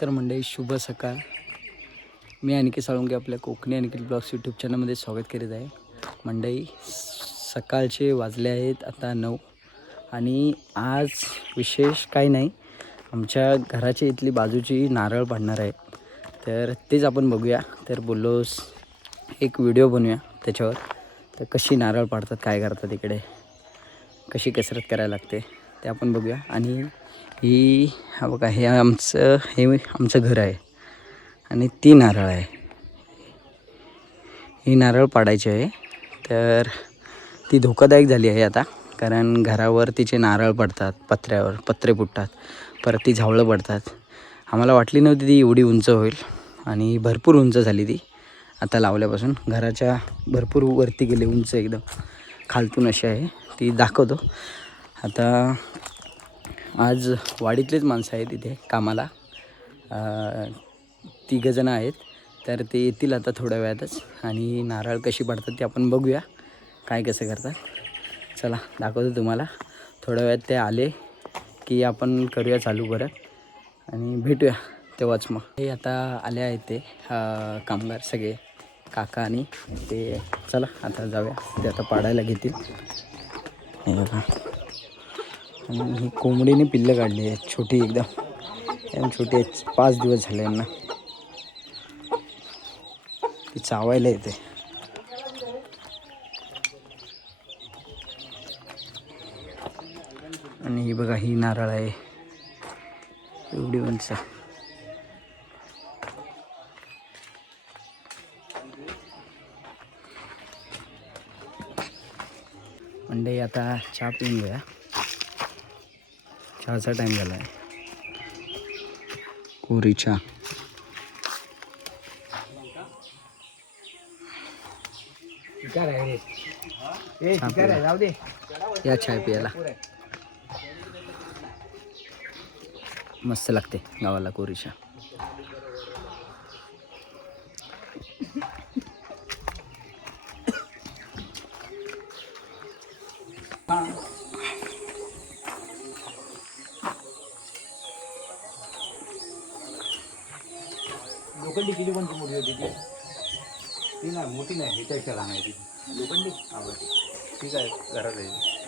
नमस्कार मंडळी शुभ सकाळ. मी आणखी साळुंगे आपल्या कोकणी अनिकेत ब्लॉग्स यूट्यूब चॅनलमध्ये स्वागत करीत आहे. मंडळी सकाळचे वाजले आहेत आता नऊ आणि आज विशेष काही नाही. आमच्या घराच्या इथली बाजूची नारळ पाडणार आहे. तर तेच आपण बघूया. तर बोललो एक व्हिडिओ बनवूया त्याच्यावर. तर कशी नारळ पाडतात काय करतात इकडे कशी कसरत करायला लागते ते आपण बघूया. आणि ही हा बघा हे आमचं हे आमचं घर आहे. आणि ती नारळ आहे. ही नारळ पाडायची आहे. तर ती धोकादायक झाली आहे आता कारण घरावर तिचे नारळ पडतात पत्र्यावर पत्रे फुटतात परत ती झावळं पडतात. आम्हाला वाटली नव्हती ती एवढी उंच होईल आणि भरपूर उंच झाली ती. आता लावल्यापासून घराच्या भरपूर वरती गेले उंच एकदम खालतून अशी आहे. ती दाखवतो. आता आज वाडीतलेच माणसं आहेत इथे कामाला. तिघंजणं आहेत. तर ते येतील आता थोड्या वेळातच. आणि नारळ कशी पडतात ते आपण बघूया. काय कसं करतात. चला दाखवतो तुम्हाला. थोड्या वेळात ते आले की आपण करूया चालू परत. आणि भेटूया तेव्हाच मग. हे आता आले आहेत ते कामगार सगळे. काका आणि ते. चला आता जाऊया. ते आता पाडायला घेतील. हे बघा. आणि ही कोंबडीने पिल्लं काढली आहेत. छोटी एकदम. छोटी आहेत. पाच दिवस झाले यांना. ती चावायला येते. आणि ही बघा ही नारळ आहे. एवढी उंच. म्हणजे आता चहा पिऊन घ्या चहाचा टाईम झाला आहे. कोरी चहा. या चहा पियाला. मस्त लागते गावाला कोरी चहा. लोखंडी किती कोणती मोठी होती ती? ती नाही मोठी नाही ह्याच्यापेक्षा लहान आहे ती. लोखंडी? हा बरं. ठीक आहे घरात आहे.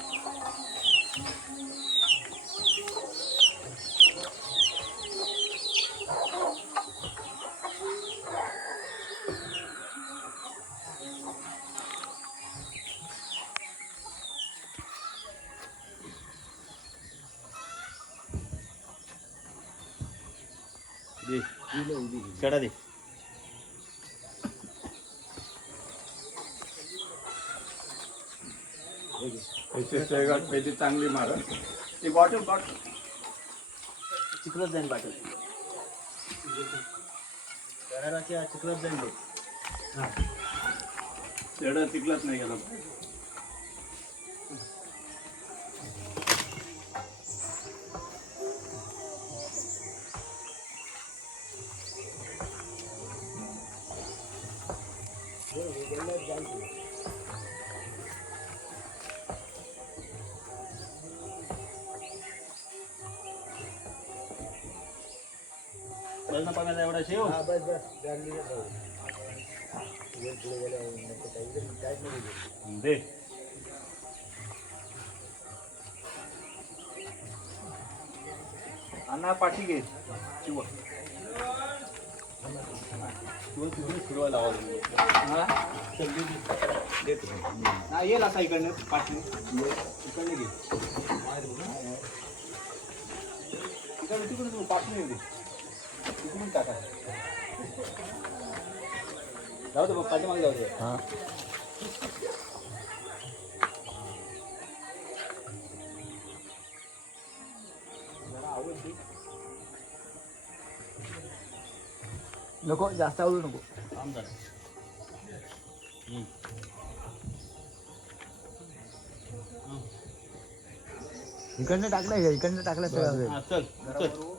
दे. कडा दे. चांगली मार ती बॉटल बॉटल चिकलत जाईन बॉटल चिकलत जाईन तेवढं चिकलत नाही गेलं. बस ना पाण्याचा एवढा शेव दे. अण्णा पाठी घे. शिव शिव तिकडे फिरवायला आवाज देतो हा येईल असा इकडनं पाठी. इकडनं घे. इकडे तिकडून तू पाठी येऊ दे टाका. जाऊ दे बघ पाठीमागे जाऊ दे. हां. नको जास्त आवडू नको. इकडनं टाकलं का? इकडनं टाकलं सगळं. चल चल.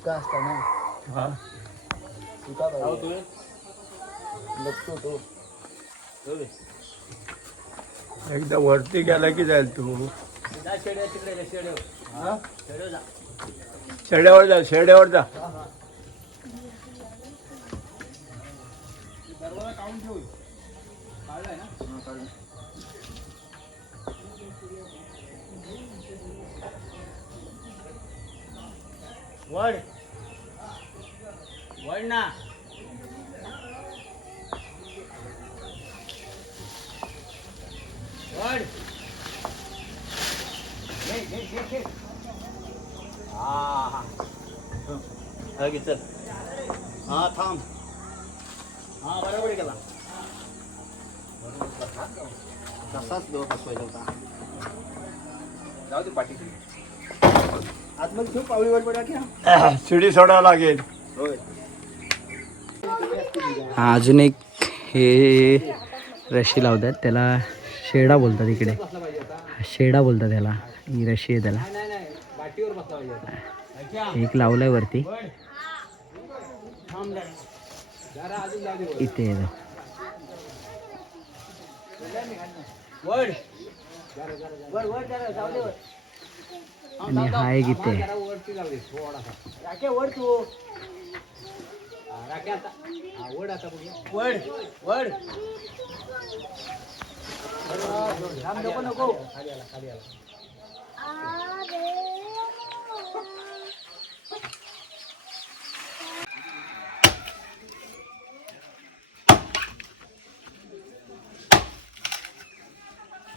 सुका असता ना. हा. सुका पाहिजे लपतो तो. एकदा वरती गेला की जाईल तू. शेड्यावर. जा. शेड्यावर जा वड वड ना? वड. वड ना. वड. हा हा. हा घे, चल. हा थांब. हा बरोबर केला तसाच दो बसवायचा होता. जाऊ दे पाठी शिडी सोडावं लागेल हा अजून एक हे रशी लावतात त्याला शेडा बोलतात इकडे शेडा बोलतात त्याला ही रशी आहे त्याला एक लावलाय वरती वड थांब जरा. जरा अजून जाऊ दे वर. इथे आहे आणि थांब, हा एक थांब. इथे. जरा वरती जाऊ दे थोडासा राखे वड तू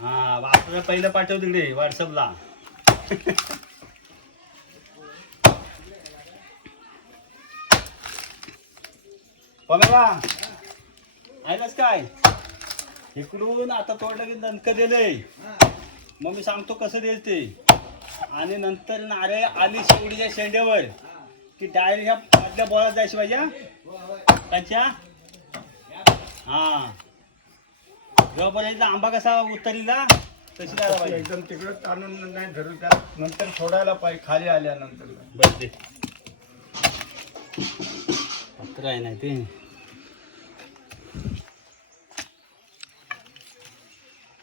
हा, हा हा आपल्याला पहिलं पाठव तिकडे व्हॉट्सअपला बघा ऐकलंस काय? इकडून आता तोडलं की दणक दिले. मग मी सांगतो कसं द्यायचं ते. आणि नंतर नारे आली शेवडीच्या शेंड्यावर की डायरेक्ट ह्या मधल्या बोळात जायची पाहिजे त्यांच्या? हा. जवळपर्यंत आंबा कसा उत्तरीला तशी द्यायला पाहिजे एकदम तिकडं ताणून नाही धरून त्या नंतर सोडायला पाहिजे खाली आल्यानंतर. बस दे पत्र आहे नाही ते.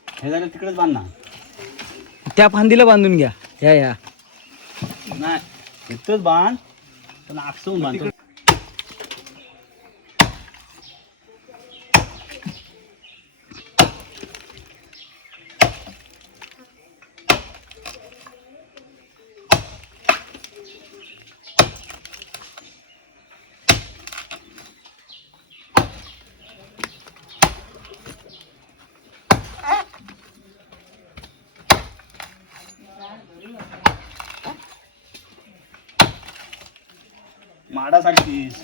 हे झालं तिकडेच बांध ना. त्या फांदीला बांधून घ्या. या या. नाही इथंच बांध पण आकसून बांधतो. माडासाठीच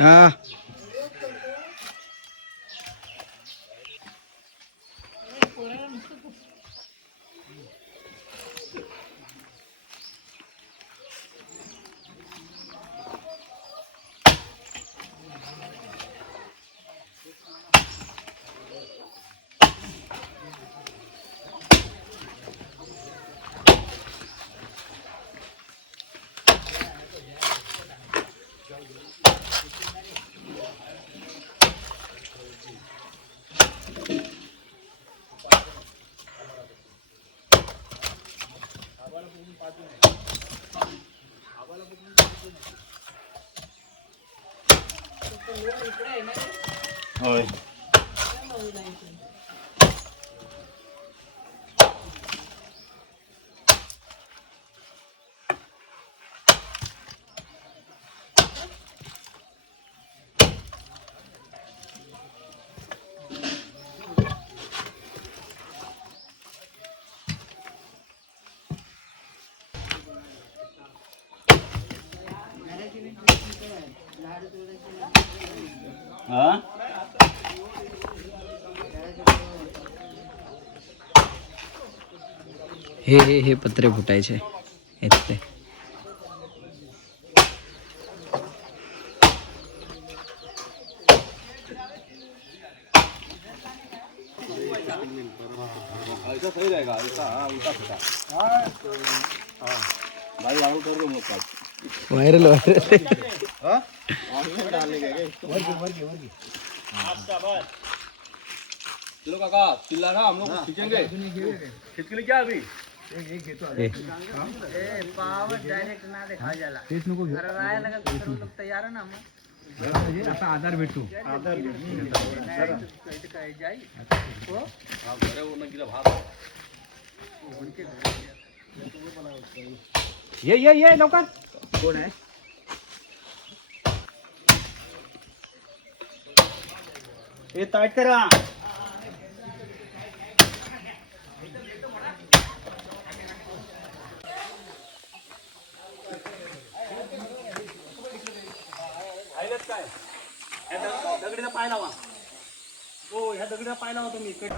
होय हा हे हे हे पत्रे फुटायचे. इथले व्हायरल व्हायरल चलो काका चिल्ला रहा हम लोग खींचेंगे। खींच के लिए क्या अभी? ये ये? ये लवकर कोण आहे हे? टाईट करा राहिलंच काय ह्या दग- दगडीला पाय लावा हो ह्या दगडीला पाय लावा तुम्ही इकडे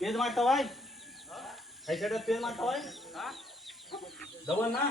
पेज मारतावाय ह्या शेतात पेज मारतावाय जवळ ना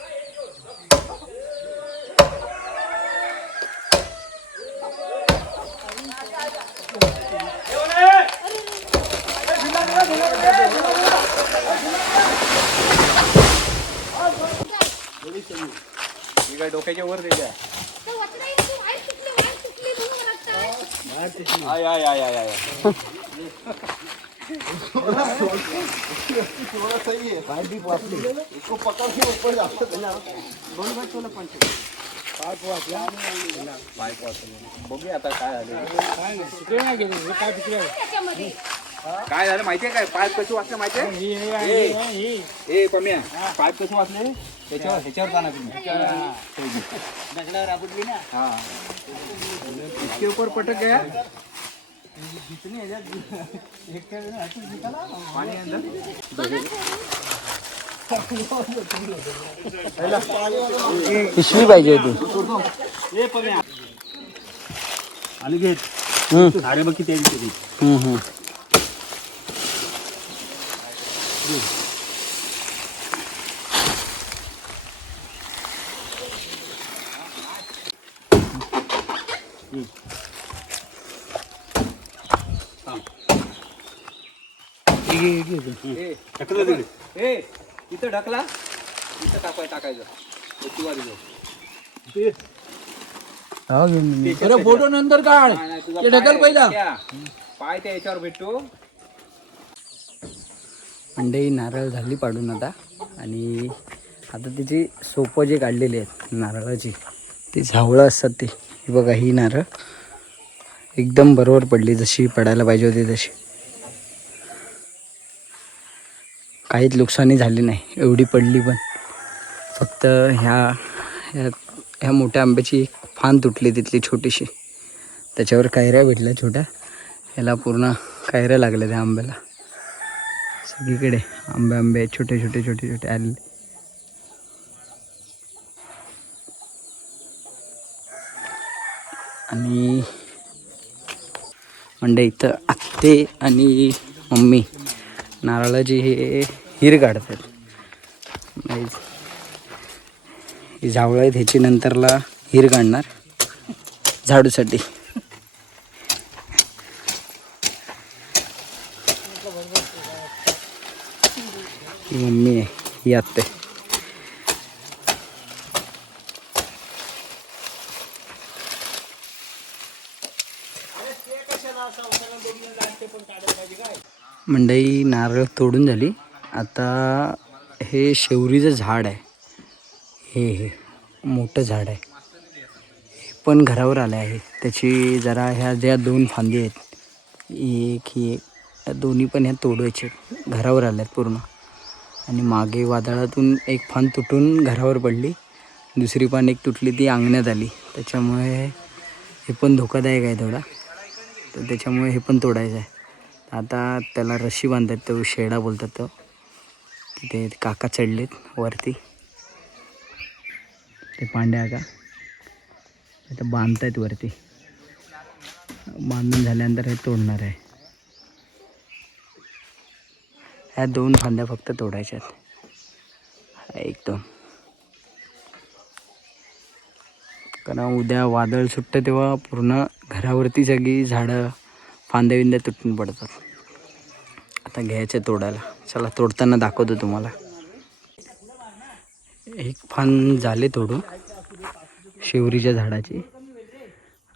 उगाच वर येते. मग असा जो। पेज ही काय डोक्याच्या वर दिल्या आय आय आय आय आय बघूया आता काय झालं काय झालं माहितीये काय? पाईप कशी वाचले माहितीये ए पम्या पाईप कशी वाचले? त्याच्यावर ह्याच्यावर जाणार तुम्ही. दगडावर आपटली ना. हा. इसके ऊपर पटक गया. पिशवी पाहिजे होती. ए पम्या. आली घेत. हम्म, अरे बघ किती आहे किती हम्म, हम्म. ढकलं तिकडे. ए इथं ढकला. इथं टाकाय टाकायचं. ये. अरे फोटो नंतर काढ. ते ढकल पहिला. पाय त्या याच्यावर भेटतो अंडे नारळ झाली पाडून आता. आणि आता तिची सोपं जे काढलेली आहेत नारळाची ती झावळं असतात ती. ही बघा ही नारळ. एकदम बरोबर पडली. जशी पडायला पाहिजे होती तशी. काहीच नुकसानी झाली नाही एवढी पडली पण. फक्त ह्या ह्या ह्या मोठ्या आंब्याची फान तुटली तिथली छोटीशी. त्याच्यावर कायऱ्या भेटल्या छोट्या. ह्याला पूर्ण कायऱ्या लागल्या त्या आंब्याला. सगळीकडे आंबे आंबे छोटे छोटे छोटे छोटे आले. आणि म्हणजे इथं आत्ते आणि मम्मी नारळाची हे हिर काढतात. ही झावळं आहेत ह्याची नंतरला हिर काढणार. झाडूसाठी. मम्मी आहे ही आत्ते मंडई नारळ तोडून झाली. आता हे शेवरीचं झाड आहे. हे हे मोठं झाड आहे. हे पण घरावर आलं आहे. त्याची जरा ह्या ज्या दोन फांदी आहेत एक ही एक दोन्ही पण ह्या तोडवायचे घरावर आल्या आहेत पूर्ण. आणि मागे वादळातून एक फांद तुटून घरावर पडली. दुसरी पान एक तुटली ती अंगण्यात आली. त्याच्यामुळे हे पण धोकादायक आहे थोडा. तर त्याच्यामुळे हे पण तोडायचं आहे. आता त्याला रशी बांधतात तो शेडा बोलतात तो. तिथे काका चढलेत वरती. ते पांड्या का आता बांधतायत वरती. बांधून झाल्यानंतर हे तोडणार आहे. ह्या दोन फांद्या फक्त तोडायच्या आहेत एक दोन. कारण उद्या वादळ सुटतं तेव्हा पूर्ण घरावरती सगळी झाडं फांद्या विंद्या तुटून पडतात. आता घ्यायचं तोडायला. चला तोडताना दाखवतो तुम्हाला. एक फांद झाले तोडून शेवरीच्या झाडाची.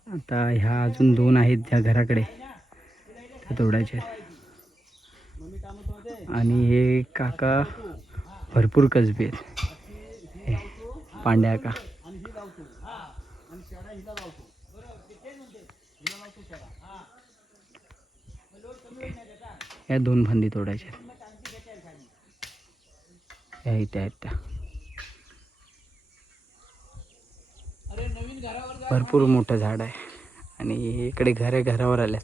आता ह्या अजून दोन आहेत त्या घराकडे त्या तोडायचे आणि हे काका भरपूर कसबी आहेत. पांड्या का या दोन फांदी तोडायच्या या इथे आहेत त्या. भरपूर मोठं झाड आहे. आणि इकडे घरे घरावर आल्यात.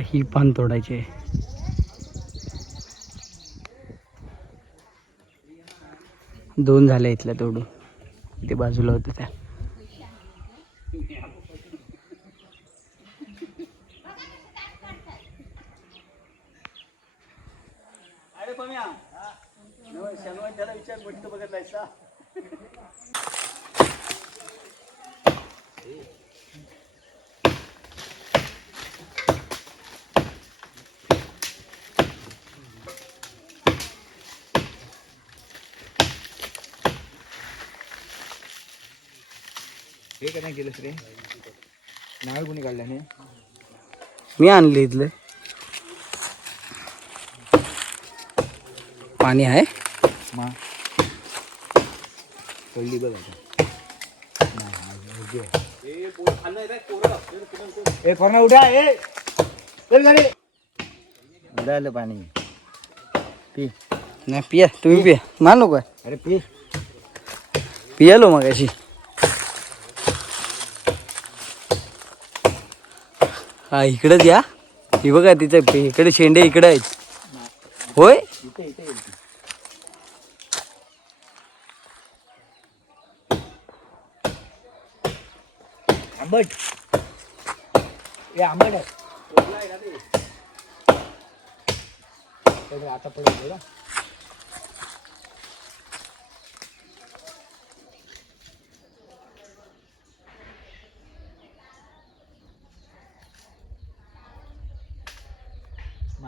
आता ही पान तोडायची आहे. दोन झाल्या इथल्या तोडून. ते बाजूला होतं त्या. अरे पम्या. शनिवार त्याला का नाही केलंस रे नाव कोणी काढलं नाही? मी आणले इथले. पाणी आहे? मा. कळली बघ आता. ए कोणा उड्या ए उडालं पाणी. पी. नाही पिया. तुम्ही पिया. मा नको. आहे अरे पी. पियालो मग अशी हा इकडेच या. ही बघा तिचं पे- इकडे शेंडे इकडे आहेत. होय. आंबट. ए आंबट आहे. आता पडेल.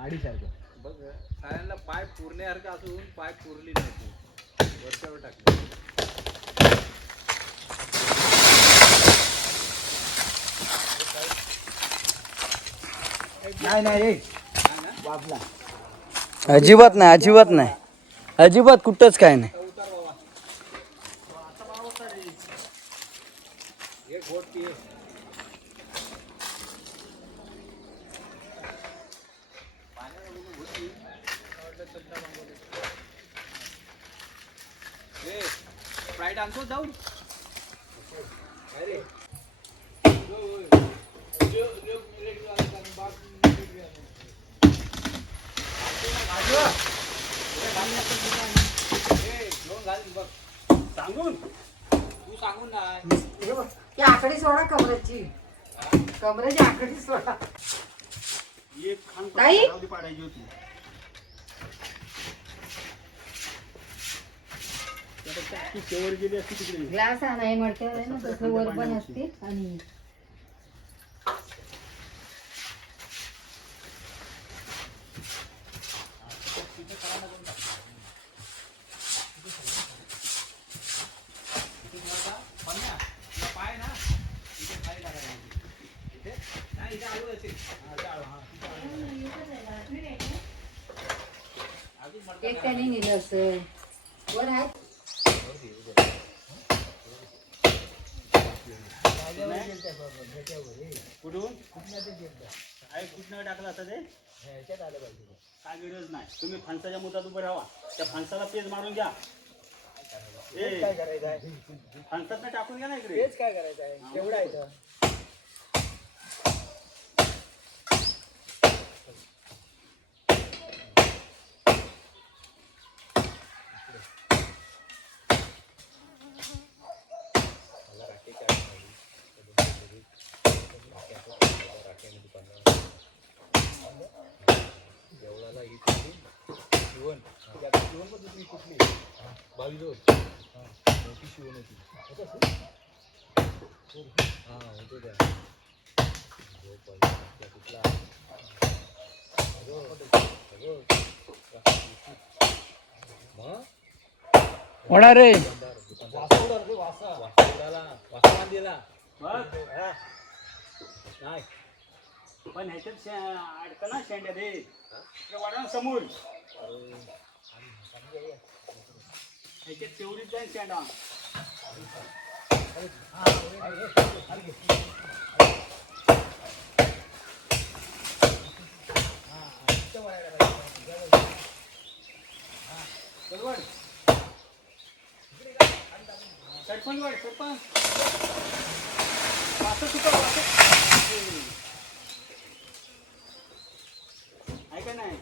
माडीसारखं बघ साऱ्यांना पाय पुरण्यासारखं असून पाय पुरली नाही वरच्यावर टाकली नाही नाही रे. वापला अजिबात नाही अजिबात नाही. अजिबात कुठंच काय नाही. हे बघ, ती आकडी सोडा कमरेची. कमरेची आकडी सोडा. एक खान ताई? लावली पाडायची होती. आता टाकी शेवर गेली असती तिकडे. ग्लास आहे ना तसं वर पण असते आणि पाय ना इथे खाली टाकायला इथे नाही इथे आलू असेल हा, इथे आलू, हा, तिथे आलू. एक त्याने नेलं असं वर आहे कुठून? आहे कुठनं टाकलं असं ते? काय गरज नाही. तुम्ही फणसाच्या मुद्दात उभं राहा. त्या फणसाला पेज मारून घ्या. ए फणसात टाकून घ्या ना इकडे. काय करायचं आहे एवढा आहे होणार रे. नाही पण ह्याच्यात शे- ना शेंड्या रे इकडे वाढा समोर ह्याच्यात तेवढीच जाईल शेंडा. सरपंच वाढ सरपंच वासं सुका वासं आहे का नाही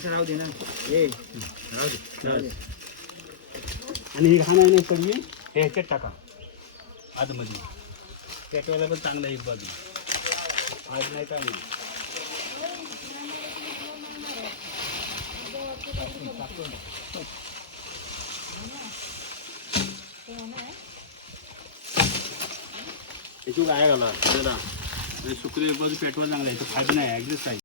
असं राहू दे ना. आणि ही घाण आहे ना सगळी हे ह्याच्यात टाका. आतमध्ये. पेटवायला पण चांगलं आहे एक बाजू. आज नाही काय नाही. गाय घाला? दादा एक बाजू पेटवा चांगला आहे. तो फायदा नाही ॲग्रेस आहे